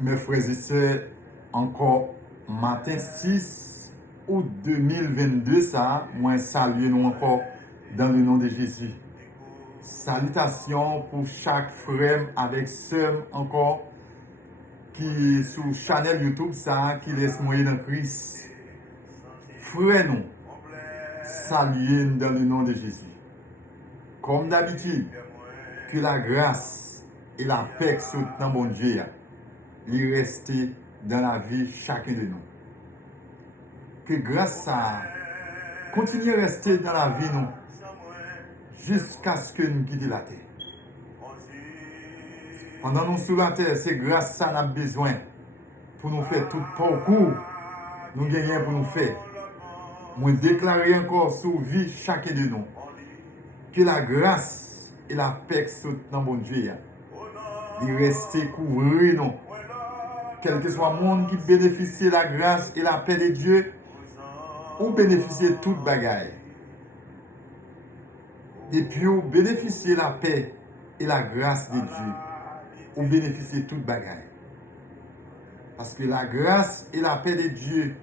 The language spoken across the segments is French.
Mes frères et sœurs, encore matin 6 août 2022, ça, moi salue nous encore dans le nom de Jésus. Salutations pour chaque frère avec sœur encore qui sur channel YouTube ça qui laisse mourir dans Christ. Frère nous, saluez dans le nom de Jésus. Comme d'habitude, que la grâce et la paix sont dans mon Dieu, il reste dans la vie chacun de nous. Que grâce à continue à rester dans la vie nous jusqu'à ce que nous quittions la terre. Pendant nous sur la terre, c'est grâce à ça nous avons besoin pour nous faire tout parcours. Nous gagnons pour nous faire. Moi déclarer encore sur vie chacun de nous que la grâce et la paix sont dans mon Dieu. Il reste couvrir nous. Quel que soit le monde qui bénéficie de la grâce et la paix de Dieu, ou bénéficier de toute bagaille. Et puis, ou bénéficier de la paix et la grâce de Dieu, ou bénéficier de toute bagaille. Parce que la grâce et la paix de Dieu,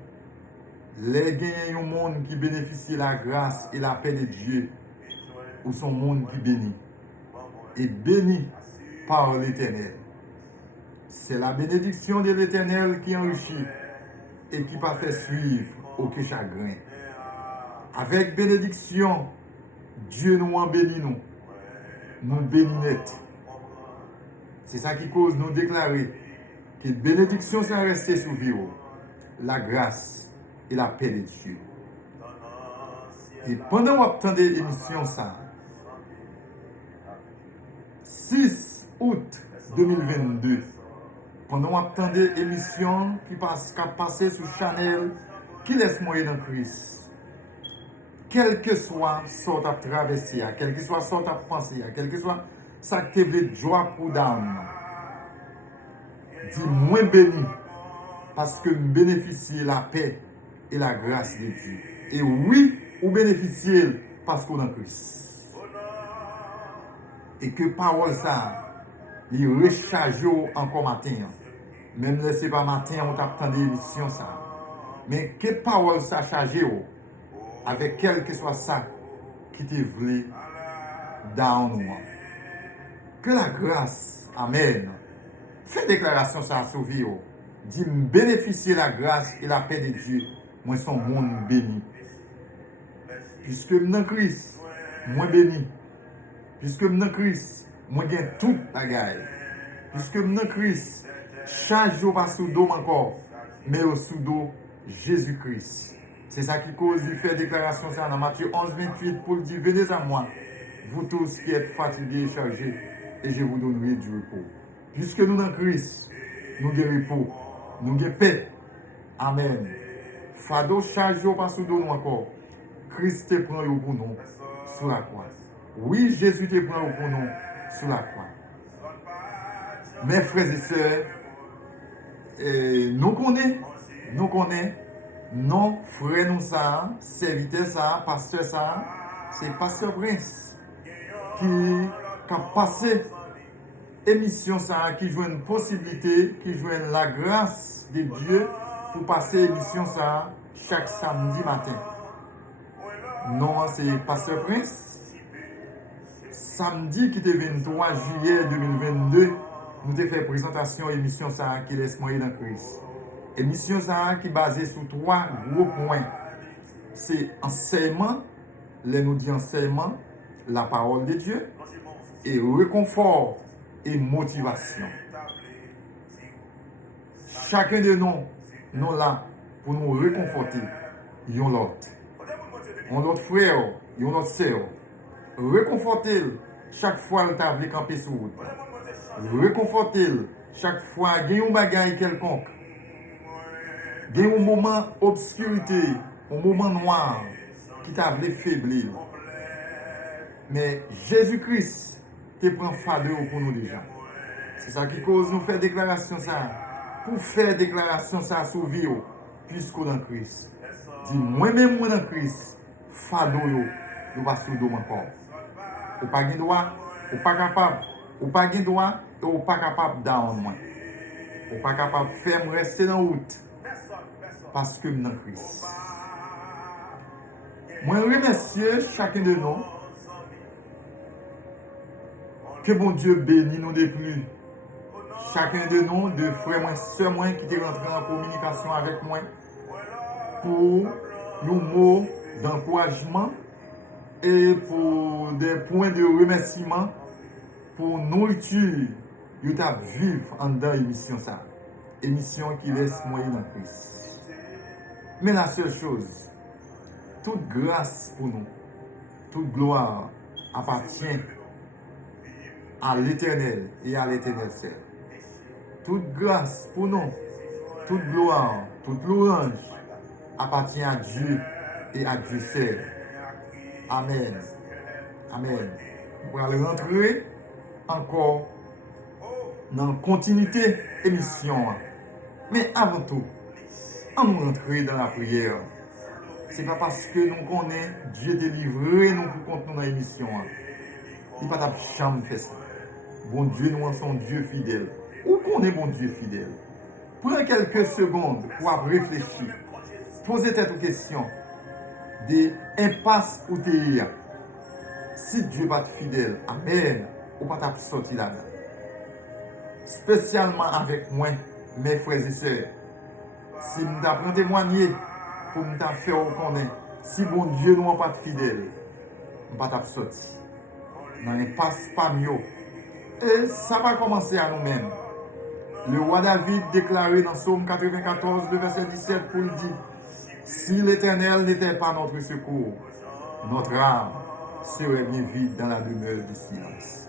les gagnants du monde qui bénéficie de la grâce et la paix de Dieu, ou son monde qui bénit. Et béni par l'Éternel. C'est la bénédiction de l'Éternel qui enrichit et qui pas fait suivre aucun chagrin. Avec bénédiction, Dieu nous en bénit nous. Nous bénit net. C'est ça qui cause nous déclarer que bénédiction c'est rester sous vie, la grâce et la paix de Dieu. Et pendant qu'on attendait l'émission ça, 6 août 2022, pendant qu'on attendait l'émission qui a passé sur Channel, qui laisse mourir dans Christ. Quel que soit ce à traverser, quel que soit ce à penser, quel que soit ça que tu veux joie pour d'âme, dis moins béni parce que nous bénéficions la paix et la grâce de Dieu. Et oui, vous bénéficiez parce qu'on est en Christ. Et que parole ça, il recharge encore matin. Même si ce n'est pas matin, on t'attend l'émission ça. Mais que parole ça charge avec quel que soit ça qui te voulait dans nous. Que la grâce, amen. Fais déclaration ça sur vie. Dis bénéficier la grâce et la paix de Dieu. Moi, son monde béni. Puisque dans Christ, moi béni. Puisque dans Christ, moi gagne toute bagaille. Puisque dans Christ, chaque jour pas sous dos encore, mais au sous dos Jésus-Christ. C'est ça qui cause de faire déclaration ça dans Matthieu 11, 28 pour dire venez à moi, vous tous qui êtes fatigués et chargés, et je vous donnerai du repos. Puisque nous dans Christ, nous avons repos, nous avons paix. Amen. Fado chaque jour pas sous dos encore. Christ te prend pour nous sur la croix. Oui, Jésus te prend pour nous sur la croix. Mes frères et sœurs, nous connaissons, non, frère nous ça, serviteur ça, pasteur ça, c'est pasteur Prince qui a passé émission ça, qui joue une possibilité, qui joue la grâce de Dieu pour passer émission ça chaque samedi matin. Non, c'est pasteur Prince. Samedi qui était 23 juillet 2022, nous avons fait présentation émission ça qui laisse mourir dans Christ. Émission ça qui est basée sur 3 gros points. C'est enseignement, nous dit enseignement, la parole de Dieu, et réconfort et motivation. Chacun de nous là pour nous réconforter, yon l'autre frère, yon l'autre sœur. Réconforter chaque fois que tu as campé sur route. Réconforter chaque fois qu'il y a un bagage quelconque. Il y a un moment obscurité, un moment noir qui t'a faiblir. Mais Jésus-Christ te prend fardeau pour nous déjà. C'est ça qui cause nous faire déclaration ça. Pour faire déclaration ça sur vie, puisqu'on est dans Christ. Dis moi-même moi dans Christ, fardeau nous pas sous dos encore. Ou pas de droit, ou pas capable, ou pas de droit, ou pas capable down moi. Ou pas capable de faire me rester dans la route. Parce que je suis dans Christ. Moi, je remercie chacun de nous. Que bon Dieu bénisse nous de plus. Chacun de nous, de frères moi, sœurs moi, qui est rentré en communication avec moi pour nos mots d'encouragement et pour des points de remerciement pour nourriture que tu as vivre en dans l'émission ça. Émission qui laisse moi dans Christ. Mais la seule chose, toute grâce pour nous, toute gloire appartient à l'Éternel et à l'Éternel seul. Toute grâce pour nous, toute gloire, toute louange appartient à Dieu et à Dieu seul. Amen. Amen. On va rentrer encore dans la continuité de l'émission. Mais avant tout, on nous rentrer dans la prière. Ce n'est pas parce que nous connaissons Dieu délivré nous pour compte dans l'émission. Il n'y a pas de chambre fait ça. Bon Dieu, nous sommes Dieu fidèle. Où qu'on est bon Dieu fidèle? Prenez quelques secondes pour réfléchir. Posez cette question. Des impasses où tu es. Si Dieu n'est pas fidèle, amen, ou pas t'as sorti là-dedans. Spécialement avec moi, mes frères et sœurs. Si je t'apprends témoigner pour me faire reconnaître, si bon Dieu n'est pas fidèle, je ne pas t'as sorti. Dans l'impasse pas mieux. Et ça va commencer à nous-mêmes. Le roi David déclaré dans Psaume 94, le verset 17, pour le dire, si l'Éternel n'était pas notre secours, notre âme serait bien vide dans la demeure du silence.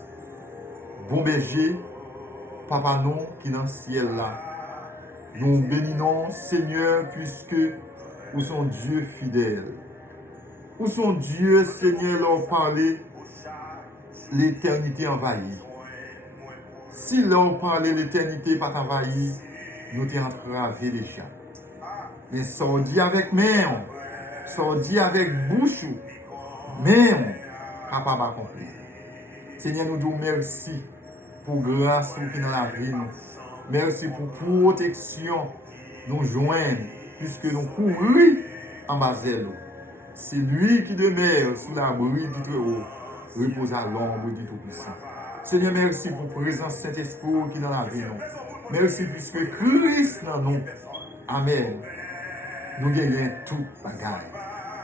Bon berger, papa non qui est dans le ciel là, nous bénissons Seigneur puisque où sont Dieu fidèle. Où sont Dieu Seigneur leur parler, l'éternité envahie. Si l'on parlait l'éternité pas envahie, nous t'es entravé déjà. Mais ça on dit avec main, ça on dit avec bouche, mais capable d'accomplir. Seigneur, nous disons merci pour grâce qui est dans la vie. Merci pour protection nous joindre, puisque nous courons en bas de l'eau. C'est lui qui demeure sous l'abri du Très-Haut, repose à l'ombre du Tout-Puissant. Seigneur, merci pour la présence Saint-Esprit qui est dans la vie. Merci puisque Christ dans nous. Amen. Nous gagnons toute bagarre.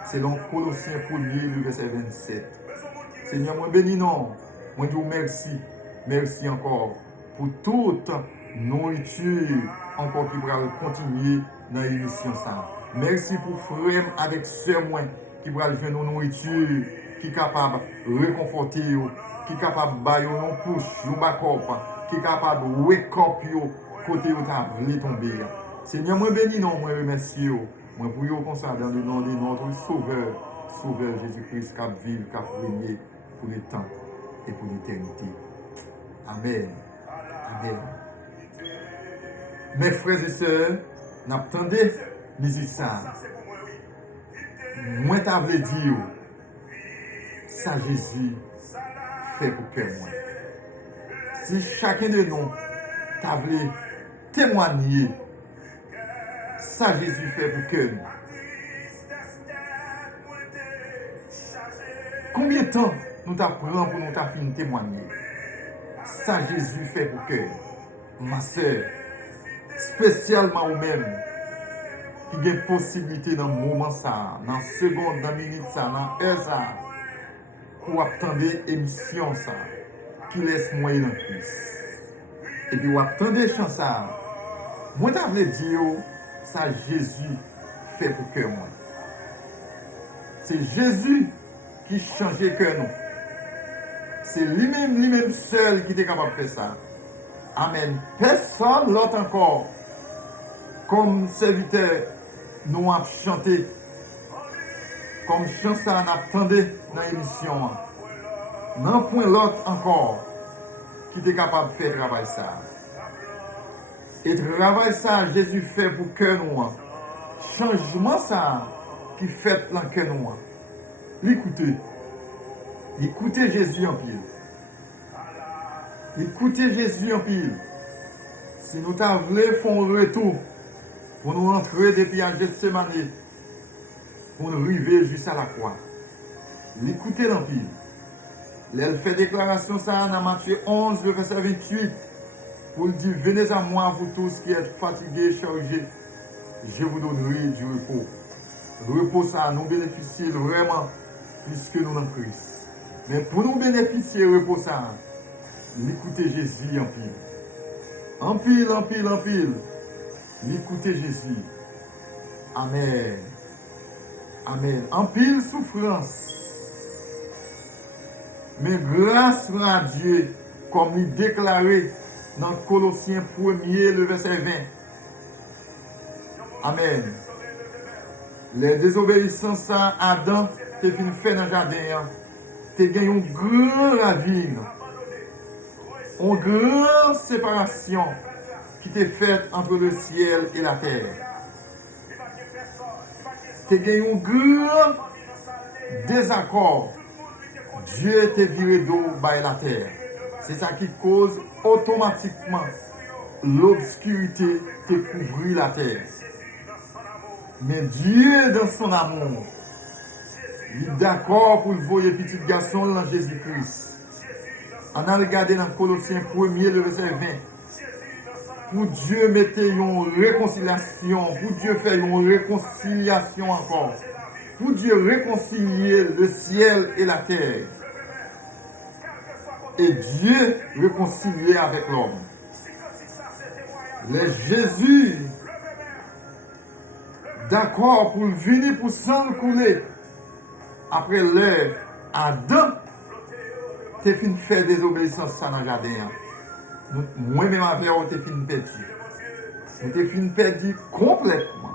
C'est dans Colossiens 1er, le verset 27. Seigneur, moi bénis non. Moi dis merci. Merci encore pour toute nourriture encore qui va continuer dans l'émission ça. Merci pour frère avec sœur moi qui va faire nos nourriture, qui est capable de réconforter, qui est capable de bailler nos couches, nos backup, qui est capable de wake up côté où tu as voulu tomber. Seigneur, moi bénis non, moi remercie. Moi prie comme ça dans le nom de notre Sauveur Jésus-Christ qui vive, qui régné pour le temps et pour l'éternité. Amen. Amen. Mes frères et sœurs, n'attendez musique ça. Moi t'as voulu dire ça Jésus fait pour que moi. Si chacun de nous t'a voulu témoigner ça Jésus fait pour que nous. Combien de temps nous t'apprenons pour nous finir témoigner? Ça Jésus fait pour que ma soeur, spécialement ou même, qui a une possibilité dans le moment ça, dans la seconde, dans la minute ça, dans l'heure ça, pour attendre l'émission ça, qui laisse moi dans Christ. Et puis, vous attendez chant ça. Moi, je veux dire, ça Jésus fait pour que moi. C'est Jésus qui changeait que nous. C'est lui-même seul qui était capable de faire ça. Amen. Personne l'autre encore, comme serviteur, nous avons chanté, comme chant ça, nous attendait dans l'émission. Non point l'autre encore, qui était capable de faire travail ça. Et travail ça, Jésus fait pour que nous. Changement ça, qui fait dans que nous. L'écoutez. Écoutez Jésus en pile. Écoutez Jésus en pile. Si nous t'avons fait un retour pour nous entrer depuis à Gethsemane, pour nous arriver jusqu'à la croix. L'écoutez l'Empire. Elle fait déclaration ça dans Matthieu 11, le verset 28, pour dire, venez à moi, vous tous qui êtes fatigués, chargés, je vous donnerai du repos. Le repos, ça nous bénéficie vraiment, puisque nous sommes en Christ. Mais pour nous bénéficier du repos, ça, l'écoutez Jésus en pile. En pile, en pile, en pile. L'écoutez Jésus. Amen. Amen. En pile souffrance. Mais grâce à Dieu, comme il déclaré dans Colossiens 1er, le verset 20. Amen. Les désobéissances à Adam, qui fin fait dans le jardin, tu gagné une grande ravine, une grande séparation qui t'est faite entre le ciel et la terre. Tu gagné un grand désaccord. Dieu t'a viré d'eau par la terre. C'est ça qui cause automatiquement l'obscurité qui couvrit la terre. Mais Dieu, dans son amour, il est d'accord pour le voyer petit garçon dans Jésus-Christ. On a regardé dans Colossiens 1er, le verset 20. Pour Dieu mettre une réconciliation, pour Dieu faire une réconciliation encore. Pour Dieu réconcilier le ciel et la terre. Et Dieu réconcilier avec l'homme. Les Jésus, d'accord pour venir pour s'en couler. Après l'heure, Adam, t'es fin faire désobéissance dans le jardin. Moi-même avec eux, t'es fin perdu. Nous t'es fin perdu complètement.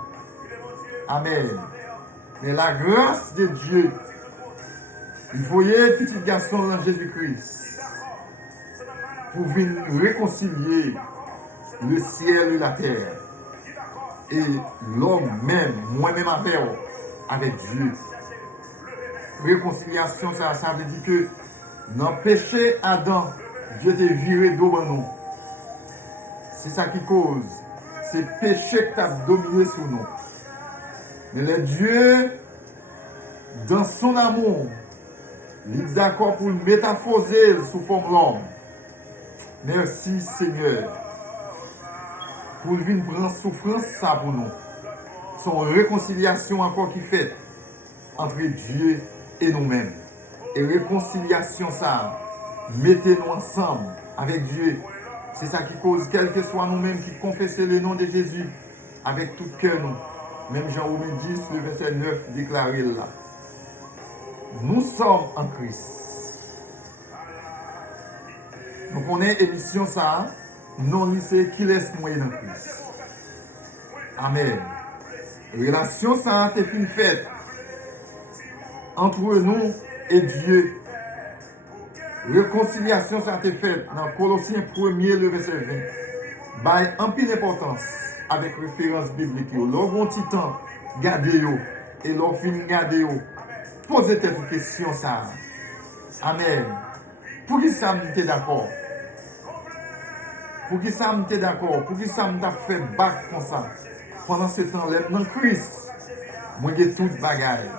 Amen. Mais la grâce de Dieu, il voyait petit garçon dans Jésus-Christ pour venir réconcilier le ciel et la terre. Et l'homme même, moi-même avec Dieu. Réconciliation, ça veut dire que dans le péché Adam, Dieu t'a viré d'eau dans nous. C'est ça qui cause. C'est le péché qui t'a dominé sur nous. Mais le Dieu, dans son amour, il est d'accord pour le métamorphoser sous forme l'homme. Merci Seigneur. Pour venir prendre souffrance ça pour nous. Son réconciliation encore qui fait entre Dieu et nous-mêmes. Et réconciliation ça, mettez-nous ensemble avec Dieu. C'est ça qui cause, quel que soit nous-mêmes qui confessons le nom de Jésus avec tout cœur nous. Même Jean 10, le verset 9 déclaré là. Nous sommes en Christ. Donc on est émission ça, non lycée qui laisse mourir dans Christ. Amen. Relation ça est une fête entre nous et Dieu. Réconciliation ça est faite dans Colossiens 1er, le verset 20. By en pile importance avec référence biblique. L'on bon petit temps, gardez-yo. Et l'on finit gardez-yo. Posez tes questions ça. Amen. Pour qui ça m'était d'accord? Pour qui ça m'était d'accord? Pour qui ça m'a fait bac comme ça? Pendant ce temps, l'aime dans Christ, moi j'ai tout bagaille.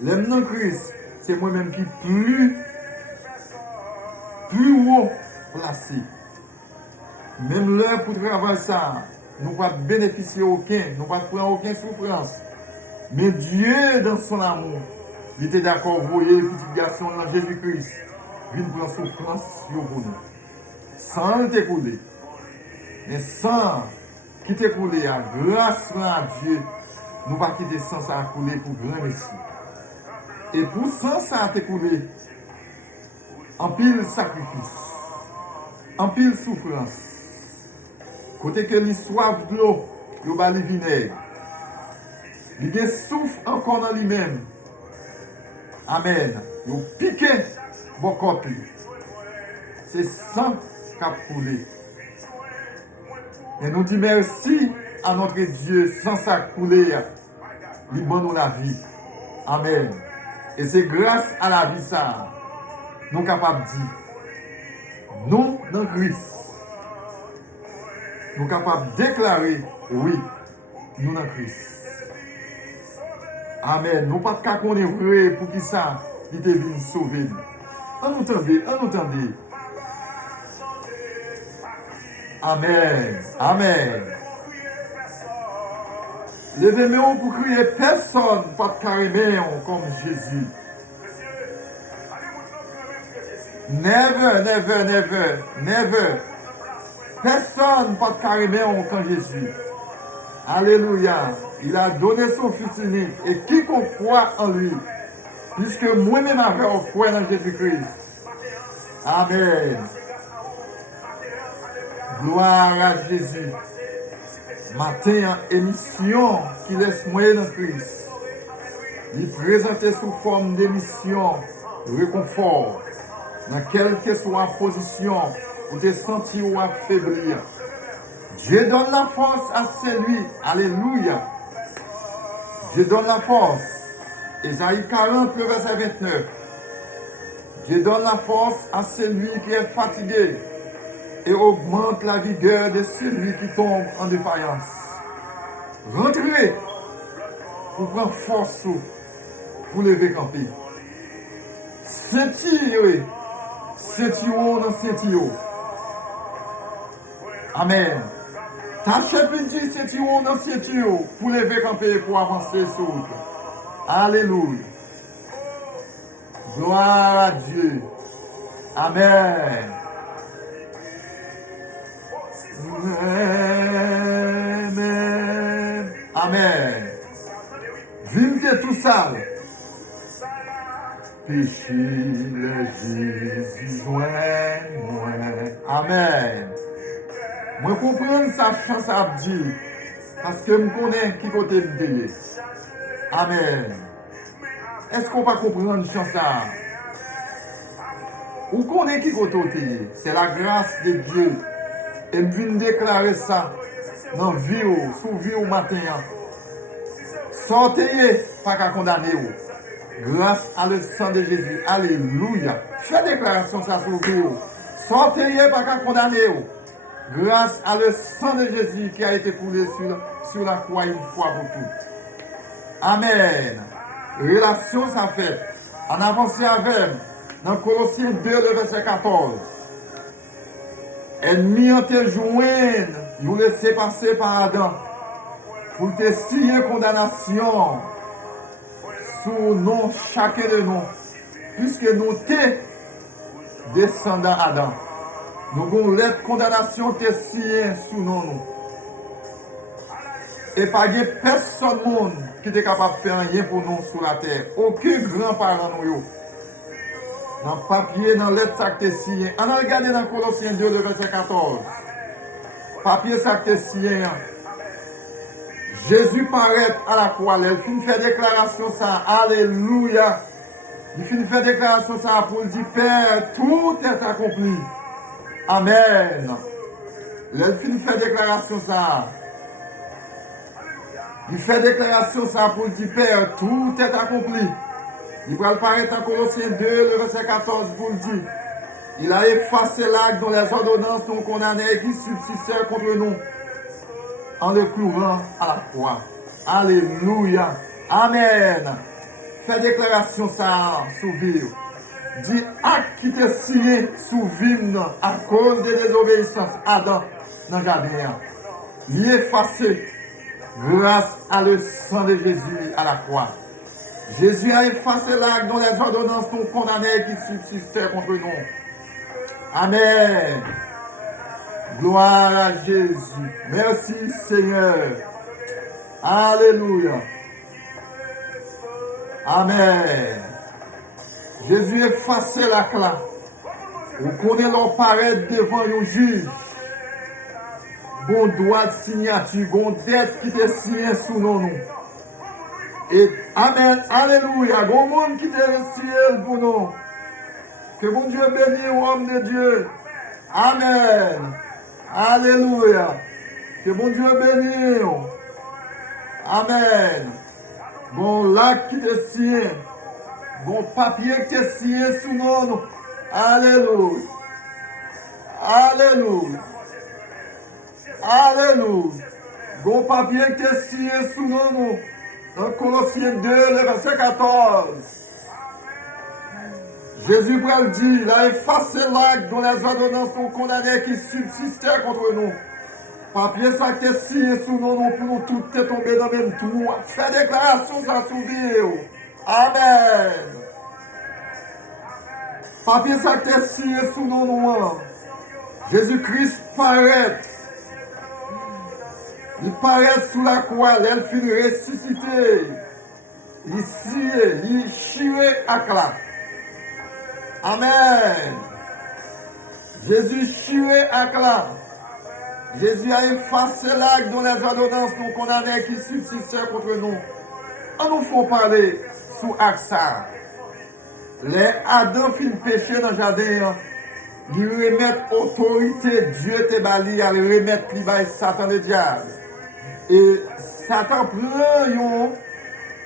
L'aime dans Christ, c'est moi-même qui plus haut placé. Même l'heure pour travailler ça, nous ne pas bénéficier aucun, nous ne pas prendre aucune souffrance. Mais Dieu, dans son amour, il était d'accord, vous voyez, le petit garçon dans Jésus-Christ, vient prendre souffrance sur vous. Sans t'écouler. Mais sans qui t'écouler, grâce à Dieu, nous ne pas quitter sans ça couler pour grand messie. Et pour sans ça t'écouler, en pile sacrifice, en pile souffrance. Côté que les soif de l'eau, il va le vinaigre. Il y a souffle encore dans lui-même. Amen. Il piqué bon côté. C'est sang qui a coulé. Et nous disons merci à notre Dieu, sans ça couler, il donne nous la vie. Amen. Et c'est grâce à la vie ça, nous sommes capables de dire, nous dans Christ, nous capables de déclarer, oui, nous dans Christ. Amen. Nous pas qu'à qu'on est vrai pour qui ça, il te vient sauver. On nous tendez. Amen. Amen. Levez-moi pour crier personne, pas de carrément comme Jésus. Never. Personne pas de carrément comme Jésus. Alléluia. Il a donné son Fils unique. Et quiconque croit en lui, puisque moi-même avec foi dans Jésus-Christ. Amen. Gloire à Jésus. Matin, émission qui laisse moyen dans Christ. Il présentait sous forme d'émission, réconfort, dans quelle que soit la position où tu es senti ou affaibli. Dieu donne la force à celui. Alléluia. Dieu donne la force. Ésaïe 40, le verset 29. Dieu donne la force à celui qui est fatigué et augmente la vigueur de celui qui tombe en défaillance. Rentrez pour prendre force pour lever camper. Ceinture dans ceinture. Amen. Tâchez de dire ceinture dans ceinture pour lever camper pour avancer sur route. Alléluia. Gloire à Dieu. Amen. Amen. Vivez tout ça. Péché, le Jésus joint moi. Amen. Moi comprends sa chance à dire. Parce que je connais qui côté me. Amen. Est-ce qu'on va comprendre chance ça? Ou connaît qui côté? C'est la grâce de Dieu. Et je viens déclarer ça dans la vie, sous vie au matin. Sortez, pas qu'à condamner. Grâce à le sang de Jésus. Alléluia. Faites déclaration ça sur vous. Sortez, pas qu'à condamner. Grâce à le sang de Jésus qui a été coulé sur la croix une fois pour toutes. Amen. Relation ça fait. En avancé avec dans Colossiens 2, le verset 14. Ennemi en te joindre, nous laisser passer par Adam pour te signer condamnation sur nous, chacun de nous, puisque nous te descendants Adam. Nous avons lettre condamnation te signer sur nous. Et pas de personne monde qui est capable de faire rien pour nous sur la terre. Aucun grand-parent nous. Dans le papier, dans lettre, ça que tu signé. On a regardé dans Colossiens 2, le verset 14. Papier, ça que tu signé. Jésus paraît à la croix. Il finit de faire déclaration ça. Alléluia. Il finit de faire déclaration ça pour dire Père, tout est accompli. Amen. Il finit de faire déclaration ça. Il fait déclaration ça pour dire Père, tout est accompli. Il va paraître en Colossiens 2, le verset 14 pour le dire. Il a effacé l'acte dont les ordonnances nous condamnaient qui subsistaient contre nous en le clouant à la croix. Alléluia. Amen. Fais déclaration ça sous vie. Dis acte qui te signé sous vie à cause de désobéissance Adam dans le jardin. Il est effacé grâce à le sang de Jésus à la croix. Jésus a effacé l'acte dont les ordonnances nous condamnaient qui subsistaient contre nous. Amen. Gloire à Jésus. Merci Seigneur. Alléluia. Amen. Jésus a effacé l'acte là. Vous connaissez leur paraître devant un juge. Bon droit de signature, bon dette qui te signé sous nous. Et Amen, Alléluia, bon monde qui te ciel pour nous. Que bon Dieu bénisse l'homme de Dieu. Amen. Alléluia. Que bon Dieu bénisse. Amen. Bon lac qui te signé. Bon papier qui te signé sous nous. Alléluia. Alléluia. Alléluia. Gon papier qui est signé sous nous. Dans Colossiens 2, le verset 14. Jésus le dit, il a effacé l'acte dont les ordonnances sont condamnées qui subsistaient contre nous. Papier ça qui est signé sous nous pour nous tout est tombé dans le même trou. Fais déclaration ça sous vidéo. Amen. Papier ça qui est signé sous nous. Jésus-Christ paraît. Il paraît sous la croix, il finit ressuscité. Il scié, il chiré à cla. Amen. Jésus chiré à cla. Jésus a effacé l'acte dont les ordonnances nous condamnaient qui subsistaient contre nous. On nous faut parler sous AXA. Les Adam fin péché dans le jardin, ils remettent autorité, Dieu te bali, à remettre plus bas Satan le diable. Et Satan prend un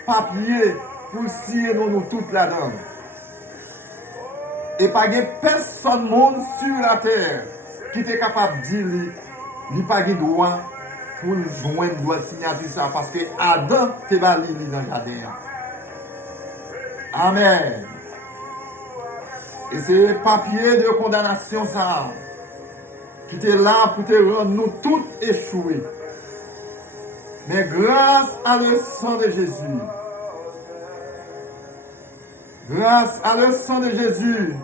papier pour scier nous toute la dame. Et pas de personne monde sur la terre qui est capable de dire il n'y a pas de droit pour joindre droit signature ça parce que Adam te bali dans le jardin. Amen. Et c'est le papier de condamnation ça qui était là pour te rendre nous tous échoués. Mais grâce à le sang de Jésus, grâce à le sang de Jésus,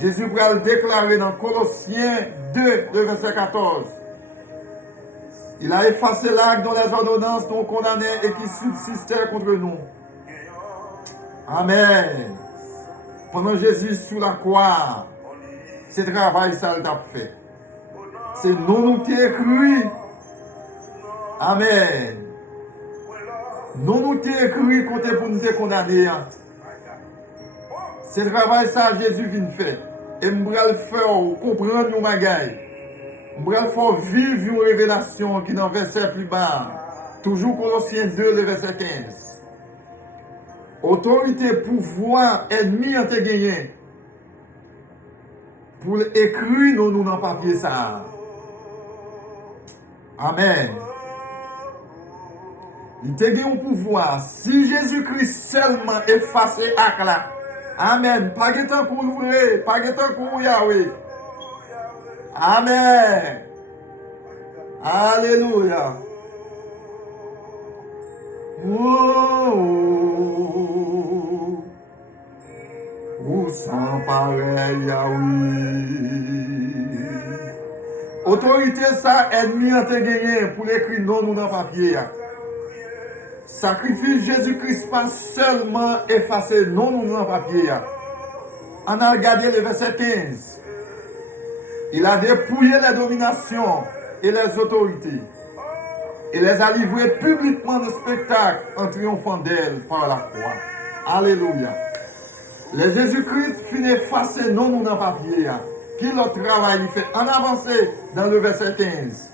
Jésus pourra le déclarer dans Colossiens 2, le verset 14. Il a effacé l'acte dont les ordonnances nous condamnaient et qui subsistaient contre nous. Amen. Pendant Jésus sur la croix, ce travail, ça l'a fait. C'est nous qui écrit. Amen. Nous qui écrit côté pour nous condamner. Ce travail, ça, Jésus vient faire. Et je vais le faire comprendre nos magailles. Je vais le faire vivre une révélation qui est dans le verset plus bas. Toujours Colossiens 2, le verset 15. Autorité, pouvoir, ennemi en te gagné. Pour écrire nous dans le papier ça. Amen. Il te gagné un pouvoir. Si Jésus-Christ seulement effacé à là. Amen. Pas de temps pour l'ouvrir. Pas de temps pour Yahweh. Amen. Alléluia. Oh, où sans pareil, Yahweh. Autorité, ça, ennemi en te gagné pour écrire non nous dans le papier. Sacrifice Jésus-Christ pas seulement effacer non nous dans le papier. On a regardé le verset 15. Il a dépouillé les dominations et les autorités. Et les a livrés publiquement de spectacle en triomphant d'elle par la croix. Alléluia. Les Jésus-Christ finit effacer non nous dans le papier. Qui le travail il fait en avancée dans le verset 15.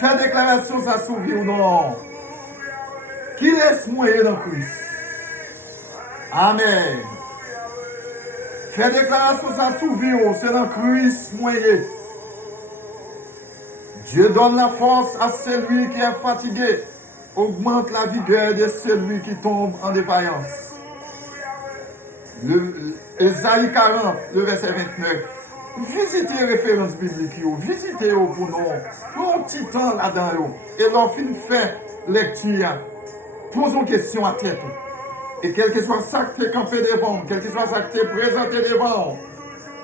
Fait déclaration ça souvi ou non. Qui laisse mourir dans Christ. Amen. Fait déclaration ça souvi ou c'est dans Christ mourir. Dieu donne la force à celui qui est fatigué. Augmente la vigueur de celui qui tombe en défaillance. Ésaïe 40, le verset 29. Visitez les références bibliques, visitez pour nous. Prenons un petit temps là-dedans. Et lorsqu'on fait lecture, posons une question à tête. Et quel que soit ça que tu es campé devant, quel que soit ça que tu es présenté devant,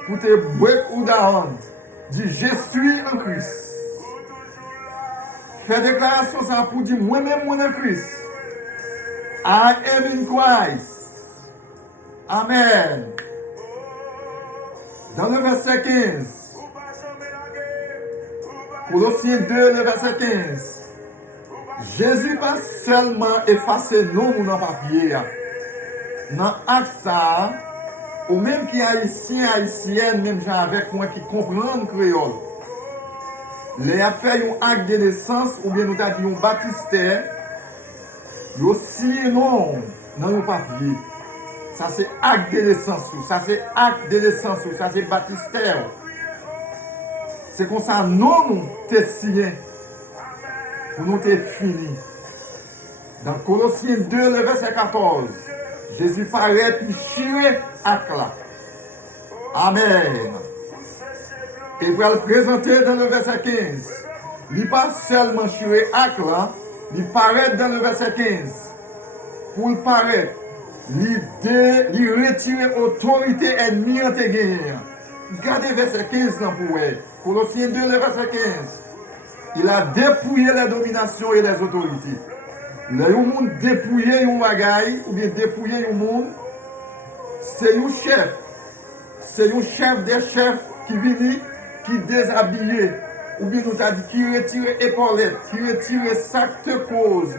pour te break ou down, dis je suis en Christ. Fais déclaration ça pour dire moi-même moi en Christ. I am in Christ. Amen. Dans le verset 15, Colossiens 2, le verset 15, Jésus pas seulement effacé nous dans le papier. Dans AXA, ou même qui est haïtien, haïtienne, même gens avec moi qui comprennent le créole. Les a fait un acte de naissance, ou bien nous avons dit un baptistère, nous aussi non dans le papier. Ça c'est acte de naissance, ça c'est acte de naissance, ça c'est baptistère. C'est comme ça, non, nous, t'es signé. pour nous te fini. Dans Colossiens 2, le verset 14, Jésus paraît puis chiré à là. Amen. Et pour le présenter dans le verset 15, il n'est pas seulement chiré à là, il paraît dans le verset 15. Pour le paraître, il retire l'autorité ennemie en te gagner. Regardez verset 15 là pour vous. Colossiens 2, le verset 15. Il a dépouillé les dominations et les autorités. Le monde dépouillé un bagaille ou bien dépouillé un monde, c'est un chef. C'est un chef des chefs qui vient, qui déshabille, ou bien nous t'a dit qui retire épaulette, qui retire sac de cause,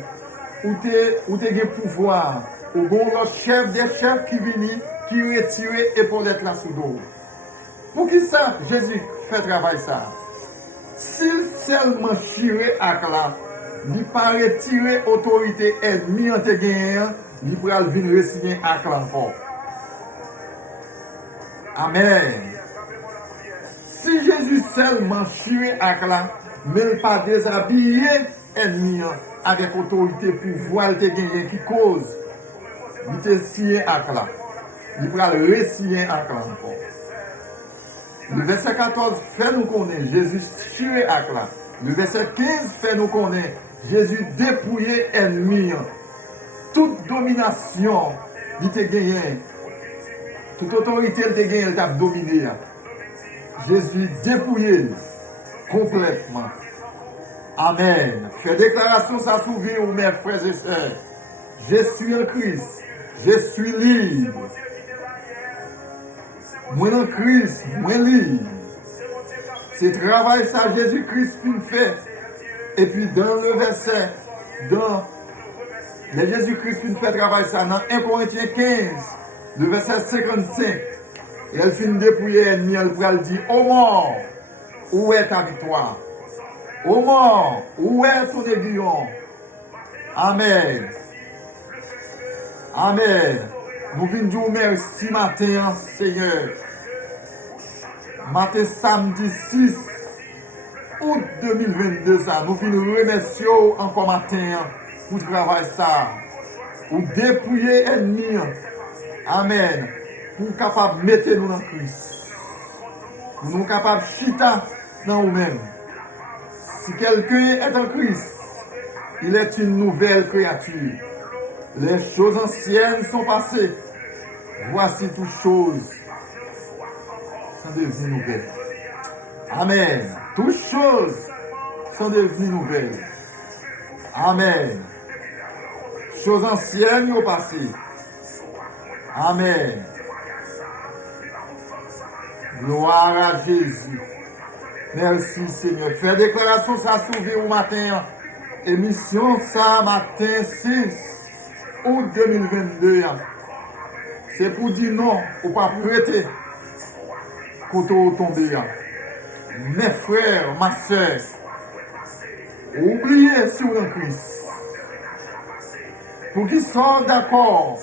ou te pouvoir. Ou bon le chef des chefs qui vient, qui retire épaulette la sous dos. Pour qui ça, Jésus fait travail ça? S'il seulement chiré à là, il pas retirer autorité ennemie en te gagner, il pourra venir resigner à là encore. Amen. Si Jésus seulement chiré à là, mais il pas déshabillé ennemi avec autorité pouvoir te gagner qui cause, il te signé à là. Il pourra resigner à là encore. Le verset 14 fait nous connaître Jésus tué à là. Le verset 15 fait nous connaître Jésus dépouillé ennemi. Toute domination, il te gagné. Toute autorité, il te gagné, il t'a dominé. Jésus dépouillé complètement. Amen. Fais déclaration, ça souvient aux mes frères et sœurs. Je suis en Christ. Je suis libre. Moi en Christ, moi libre. C'est travail ça Jésus-Christ fait. Et puis dans le verset, dans le Jésus-Christ fait travail ça dans 1 Corinthiens 15, le verset 55. Et elle finit dépouiller l'ennemi, elle pourra le dire, ô mort, où est ta victoire? Ô mort, où est ton aiguillon? Amen. Amen. Nous venons dire merci matin, Seigneur. Matin samedi 6 août 2022, ça. Nous venons remercier encore matin pour le travail ça. Pour dépouiller l'ennemi. Amen. Pour capable mettre nous dans Christ. Pour nous capable chita dans nous-mêmes. Si quelqu'un est en Christ, il est une nouvelle créature. Les choses anciennes sont passées. Voici toutes choses sont devenues nouvelles. Amen. Toutes choses sont devenues nouvelles. Amen. Choses anciennes sont passées. Amen. Gloire à Jésus. Merci Seigneur. Fais déclaration ça sauvé au matin. Émission ça matin 6 août 2022. C'est pour dire non, ou pas prêter. Koto tombé. Mes frères, ma soeur, oubliez si vous êtes en Christ. Pour qu'ils soient d'accord,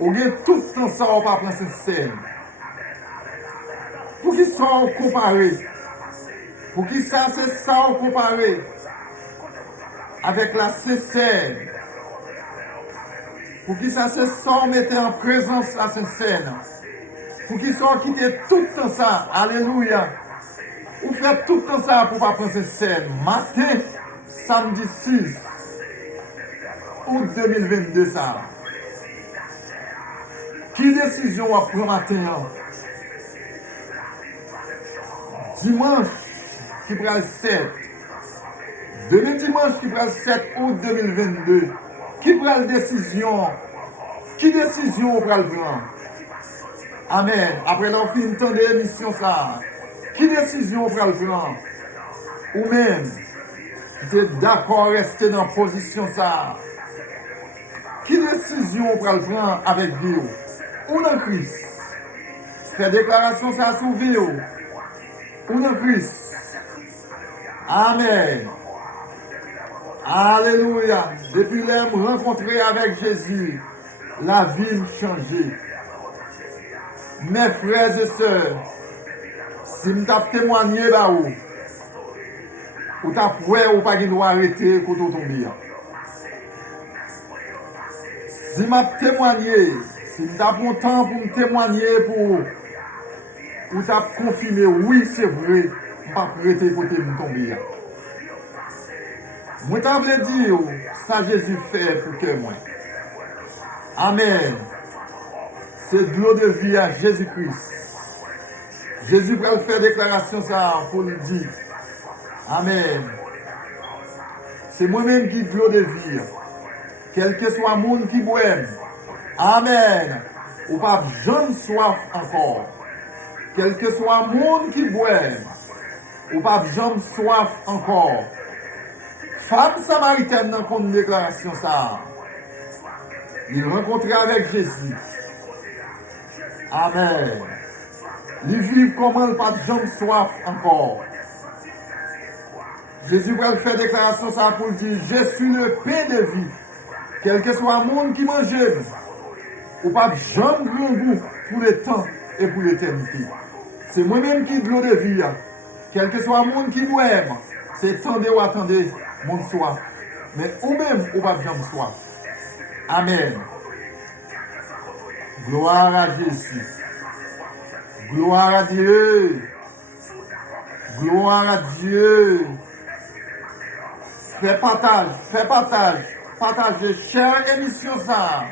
ou bien tout le temps ça, on va prendre cette scène. Pour qu'ils soient comparés. Pour qu'ils ça, c'est ça, on comparé avec la scène. Pour qu'ils ça, c'est ça, on mettait en présence la scène. Pour qu'ils soient quittés tout le temps ça. Alléluia. Ou faites tout le temps ça pour pas prendre cette scène. Matin, samedi 6 août 2022 ça. Qui décision à prendre matin? Dimanche, qui prend le 7. Demain dimanche, qui prend le 7 août 2022. Qui prend la décision? Qui décision prend le prendre? Amen. Après la fin de temps de l'émission, ça. Qui décision prend le prendre? Ou même, tu es d'accord rester dans la position, ça. Qui décision prend le prendre avec vous? Ou dans Christ? Fais déclaration, ça sur vous. Ou dans Christ? Amen. Alléluia. Depuis l'homme rencontré avec Jésus, la vie m'a changé. Mes frères et sœurs, si je t'ai témoigné là-haut, ou t'as prêt ou pas de arrêter quand on tombe. Si m'a témoigné, si t'as bon temps pour me témoigner pour ou t'as confirmé oui c'est vrai, pas prêter côté me tomber. Moi t'en voulais dire ça Jésus fait pour que moi. Amen. C'est de l'eau de vie à Jésus-Christ. Jésus va faire déclaration ça pour le dire. Amen. C'est moi-même qui de l'eau de vie. Quel que soit le monde qui boit. Amen. Ou pas jamais soif encore. Quel que soit le monde qui boit. Ou pas jamais soif encore. Femme samaritaine dans une déclaration ça. Il rencontrait avec Jésus. Amen. Les vivent comment le pas de jambes soif encore. Jésus va faire déclaration ça pour dire je suis le pain de vie. Quel que soit le monde qui mange, ou pas de jambes grand goût pour le temps et pour l'éternité. C'est moi-même qui de l'eau de vie. Quel que soit le monde qui boit, c'est attendez ou attendez mon soif. Mais ou même ou pas de jambes soif. Amen. Gloire à Jésus. Gloire à Dieu. Gloire à Dieu. Fais partage. Partagez, chère émission ça.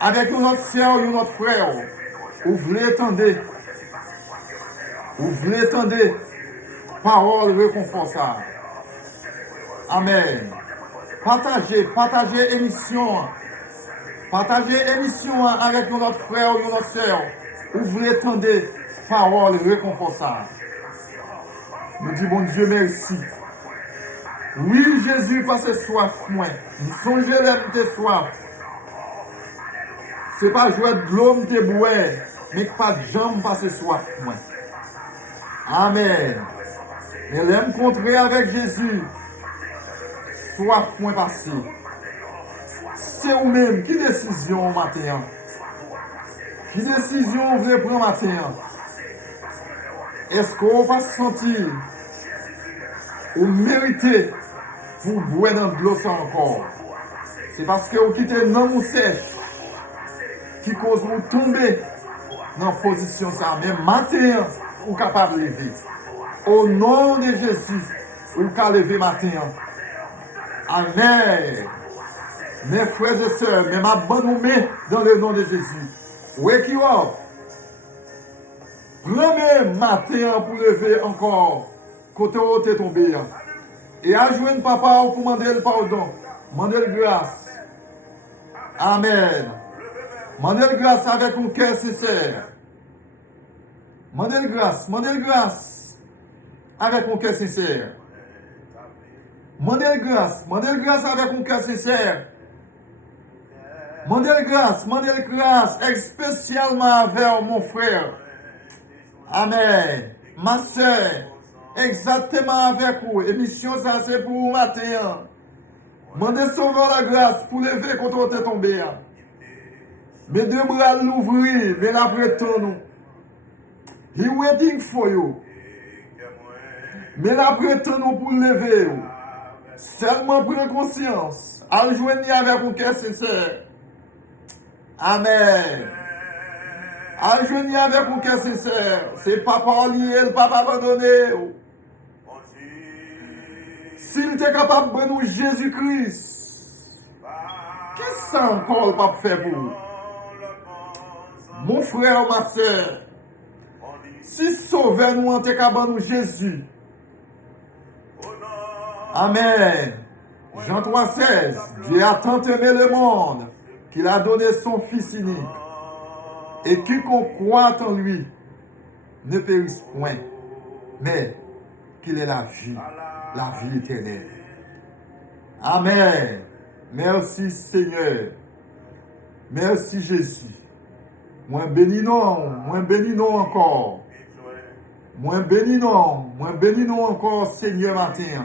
Avec notre soeur ou notre frère. Vous voulez attendre. Vous voulez attendre. Parole réconfort ça. Amen. Partagez émission. Partagez émission avec notre frère ou notre soeur. Vous voulez attendre parole réconfortable. Nous disons bon Dieu merci. Oui Jésus passe soif moi. Nous songez l'aime soif. C'est pas jouer de l'homme te boire, mais pas de jambes passe soif moi. Amen. Et l'aime contrer avec Jésus. Soif moins passé. C'est vous-même qui décision matin. Qui décision vous voulez prendre matin? Est-ce qu'on va se sentir ou mériter pour boire dans de l'eau ça encore? C'est parce que vous quittez non ou sèche qui cause vous tomber dans la position ça. Mais matin, vous êtes capable de lever. Au nom de Jésus, vous pouvez lever matin. Amen. Mes frères et sœurs, mes ma bonne main dans le nom de Jésus. Wake you up. Premier matin pour lever encore, côté où tu es tombé. Et à joindre papa pour demander le pardon. Demander le grâce. Amen. Demander le grâce avec un cœur sincère. Demander le grâce avec un cœur sincère. Demander le grâce avec un cœur sincère. Demander le grâce, spécialement vers mon frère. Amen. Ma soeur, exactement avec vous. Émission, ça c'est pour vous matin. Demandez sauveur la grâce pour lever quand on est tombé. Mes deux bras l'ouvrir, mais la prétend nous. He waiting for you. Mais la prétend nous pour lever. Seulement prendre conscience. À joindre avec un cœur sincère. Amen. À joindre avec un cœur sincère. C'est papa lié, le papa abandonné. S'il était capable de nous Jésus-Christ, qu'est-ce que ça encore pas faire pour vous? Mon frère, ma soeur, si sauver nous en capable nous Jésus. Amen. Jean 3,16. Dieu a tant aimé le monde qu'il a donné son Fils unique. Et quiconque croit en lui ne périsse point, mais qu'il ait la vie éternelle. Amen. Merci Seigneur. Merci Jésus. Moi bénis nous encore. Moi bénis nous encore Seigneur matin.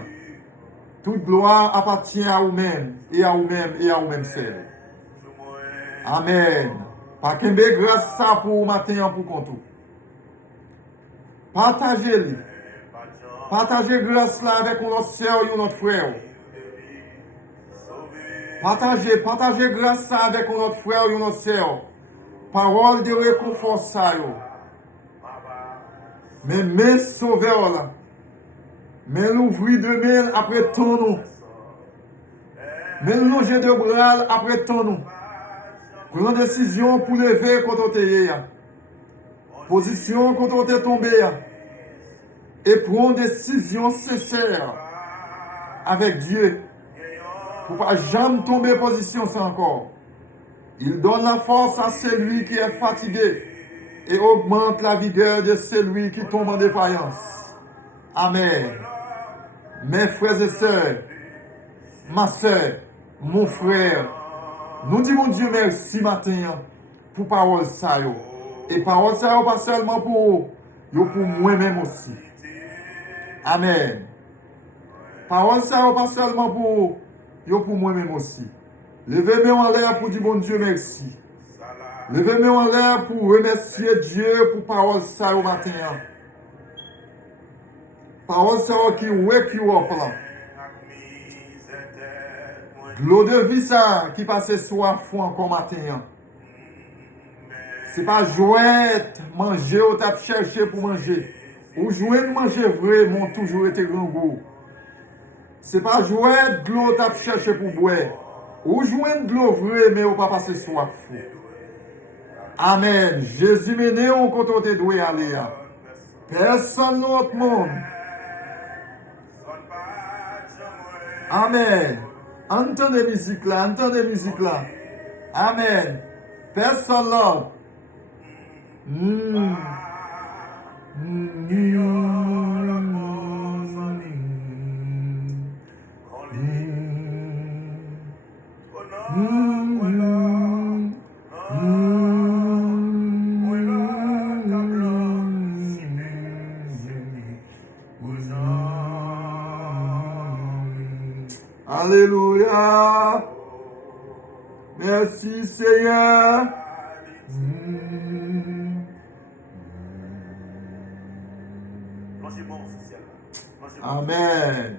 Toute gloire appartient à vous-même et à vous-même seul. Amen. Pas qu'un grâce ça pour matin pour compte. Partagez-le. Partagez grâce là avec notre soeur ou notre frère. Partagez grâce là avec notre frère ou notre soeur. Parole de réconfort ça yo. Mais mes sauveurs là. Mais l'ouvrir de main après ton nom. Mais longer de bras après ton nom. Prends décision pour lever contre tes position contre tes tombé. Et prends décision sincère avec Dieu. Pour pas jamais tomber position ça encore. Il donne la force à celui qui est fatigué et augmente la vigueur de celui qui tombe en défaillance. Amen. Mes frères et sœurs, ma sœur, mon frère, nous disons Dieu merci matin pour parole ça yo. Et parole ça yo pas seulement pour yo pour moi-même aussi. Amen. Parole ça yo pas seulement pour yo pour moi-même aussi. Levez-moi en l'air pour dire bon Dieu merci. Levez-moi en l'air pour remercier Dieu pour parole ça yo matin. Parole ça qui wake you up là. L'eau de vie ça qui passe soif encore matin. C'est pas jouet manger ou t'as cherché pour manger. Ou jouer manger vrai m'ont toujours été grand goût. C'est pas jouet de l'eau t'as cherché pour boire. Ou jouer de l'eau vrai mais ou pas passer soif. Amen. Jésus mené on côté doit aller. Personne n'autre monde. Amen. Entendez musique là, entendez musique là. Amen. Personne là. Alléluia. Merci Seigneur. Amen.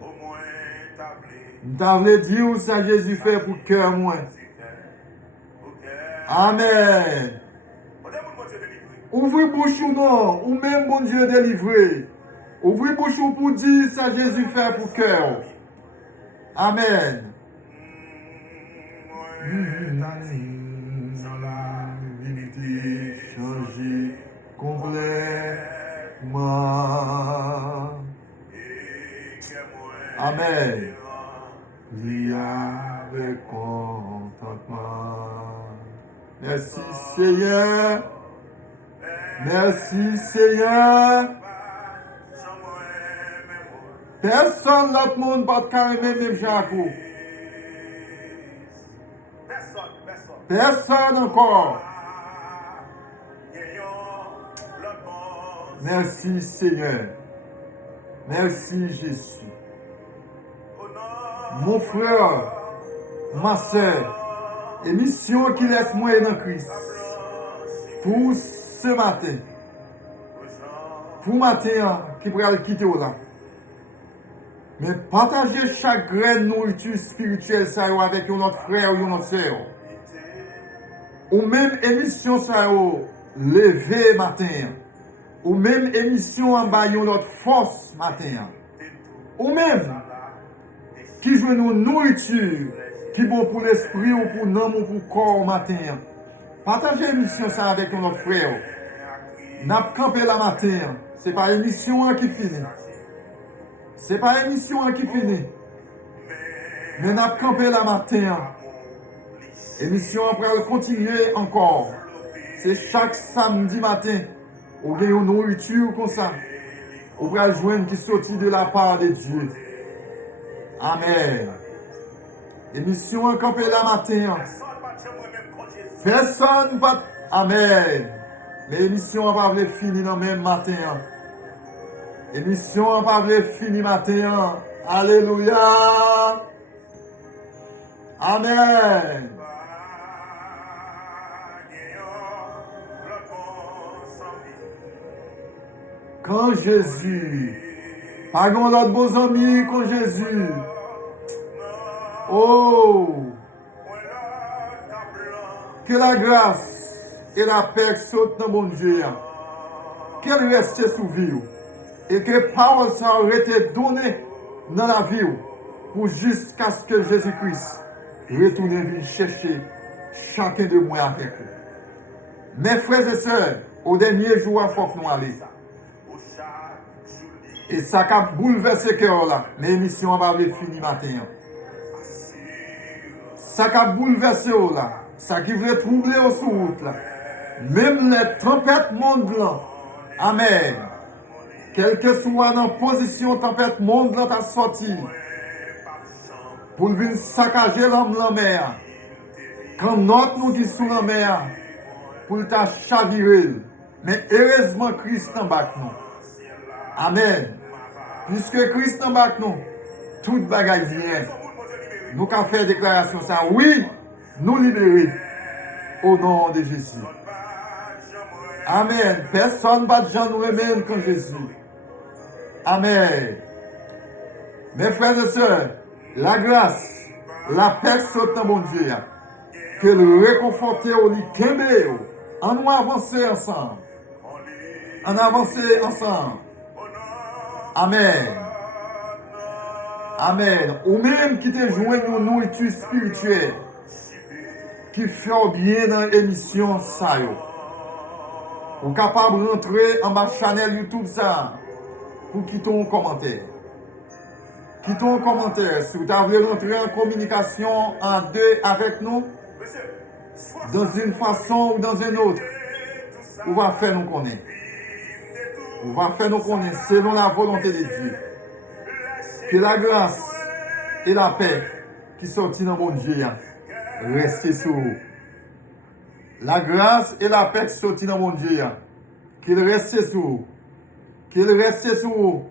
T'avais dit où ça Jésus fait pour cœur moi. Amen. Ouvrez bouche ou non, ou même bon Dieu délivré. Ouvrez bouche ou pour dire ça Jésus fait pour cœur. Amen. Changer complètement. Amen. Lui avec contentement. Merci Seigneur. Merci Seigneur. Personne l'autre monde pas de carrément même Jaco. Personne encore. Merci Seigneur. Merci Jésus. Mon frère, ma soeur, émission qui laisse moi dans Christ. Pour ce matin. Pour matin qui pourra le quitter là. Mais partagez chaque graine nourriture spirituelle ça avec notre frère ou notre soeur. Ou même émission ça lever matin. Ou même émission en bas notre force matin. Ou même qui joue nos nourriture qui bon pour l'esprit ou pour l'âme ou pour le corps matin. Partagez l'émission ça avec notre frère. N'a pas campé la matin. C'est pas émission qui finit. C'est pas émission qui finit. Mais n'a pas campé la matin. Émission après continuer encore. C'est chaque samedi matin. Ou bien une nourriture comme ça. Ou bien joindre qui sortit de la part de Dieu. Amen. Émission en campé la matin. Personne pas. Amen. Mais émission va pas finir dans même matin. Émission va pas finir matin. Alléluia. Amen. Quand Jésus Pas gon l'autre bon ami que Jésus. Oh, que la grâce et la paix sautent dans mon Dieu. Qu'elle reste sous vie. Et que parole ça aurait été donnée dans la vie pour jusqu'à ce que Jésus-Christ retourne venir chercher chacun de moi avec vous. Mes frères et sœurs, au dernier jour, il faut que nous allions. Et ça a bouleversé le cœur là. L'émission va finir matin. Ça a bouleversé là. Ça qui voulait troubler au sous route là. Même les tempêtes montent là. Amen. Quelle que soit dans position tempête monde là ta sorti. Pour venir saccager l'homme de la mer. Quand notre nous qui sous la mer. Pour ta chavirer. Mais heureusement Christ en bas nous. Amen. Puisque Christ en bas nous. Toute bagaille vient. Nous avons fait déclaration ça. Oui, nous libérer. Au nom de Jésus. Amen. Personne ne va de nous même quand Jésus. Amen. Mes frères et sœurs, la grâce, la paix saute dans mon Dieu. Que le réconforter au lit kembe. En nous avancer ensemble. En avancer ensemble. Amen. Amen. Ou même qui te joué une nourriture spirituelle. Qui fait bien dans l'émission ça. Ou capable de rentrer en ma chaîne YouTube ça. Pour quitter un commentaire. Quitte un commentaire. Si vous voulez rentrer en communication en deux avec nous. Dans une façon ou dans une autre. On va faire nous connaître. On va faire nous connaître selon la volonté de Dieu. Que la grâce et la paix qui sortent dans mon Dieu restez sur vous. La grâce et la paix qui sortent dans mon Dieu qu'il reste sur vous. Qu'il reste sur vous.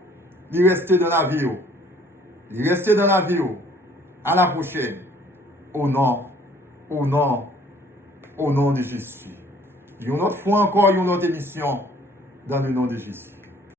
Il reste dans la vie. Il reste dans la vie. À la prochaine. Au nom de Jésus. Une autre fois encore, une autre émission dans le nom de Jésus.